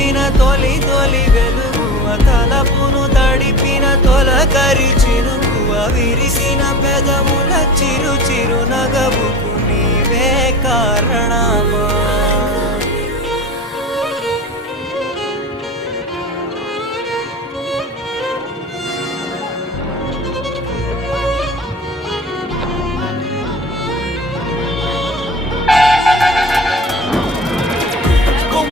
నింపిన తొలి తొలి వెలుగువ తలపును తడిపిన తొలకరి చిరుకువ విరిసిన పెదముల చిరు చిరు నగవుకు నీవే కారణమా